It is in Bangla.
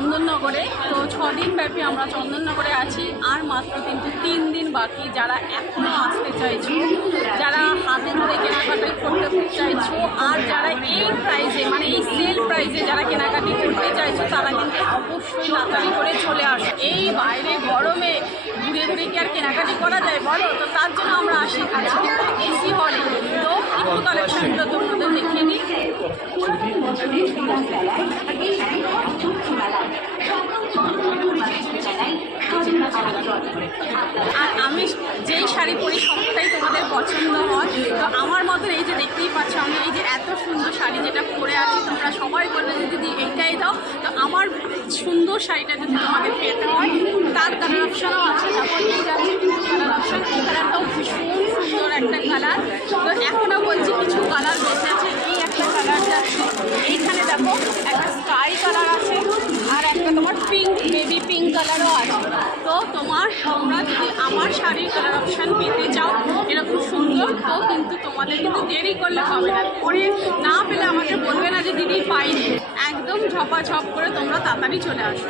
চন্দননগরে। তো 6 দিন ব্যাপী আমরা চন্দননগরে আছি, আর মাত্র কিন্তু 3 দিন বাকি। যারা এখনও আসতে চাইছো, যারা হাতে ধরে কেনাকাটি করতে চাইছো, আর যারা এই প্রাইসে মানে এই সেল প্রাইসে যারা কেনাকাটি করতে চাইছো, তারা কিন্তু অবশ্যই তাড়াতাড়ি করে চলে আসো। এই বাইরে গরমে ঘুরে ঘুরে কি আর কেনাকাটি করা যায় বলো? তো তার জন্য আমরা আসি আজকে এসি হলে। তো একটু কালেকশনগুলো তোমাদের দেখিয়ে নিই। আর আমি যেই শাড়ি পরি সবটাই তোমাদের পছন্দ হয়। তো আমার মতন এই যে দেখতেই পাচ্ছ, আমি এই যে এত সুন্দর শাড়ি যেটা পরে আছি, তোমরা সবাই বলবে যে দিদি এইটাই দাও। তো আমার সুন্দর শাড়িটা যদি তোমাদের পেতে হয়, তার কালার অপশানও আছে। তারপর এই যাচ্ছে কিছু কালার অপশান, এই কালারটাও ভীষণ সুন্দর একটা কালার। তো এখনও বলছি কিছু কালার বেঁচে আছে। এই একটা কালার যাচ্ছে, এইখানে দেখো একটা স্কাই কালার আছে, আর একটা তোমার পিঙ্ক, বেবি পিঙ্ক কালারও আছে। তো তোমরা যদি আমার শাড়ির কালার অপশান পেতে চাও এরকম সুন্দর, তো কিন্তু তোমাদের কিন্তু দেরি করলে হবে না। পরে না পেলে আমাকে বলবে না যে দিদি পাইনি। একদম ঝপাঝপ করে তোমরা তাড়াতাড়ি চলে আসো।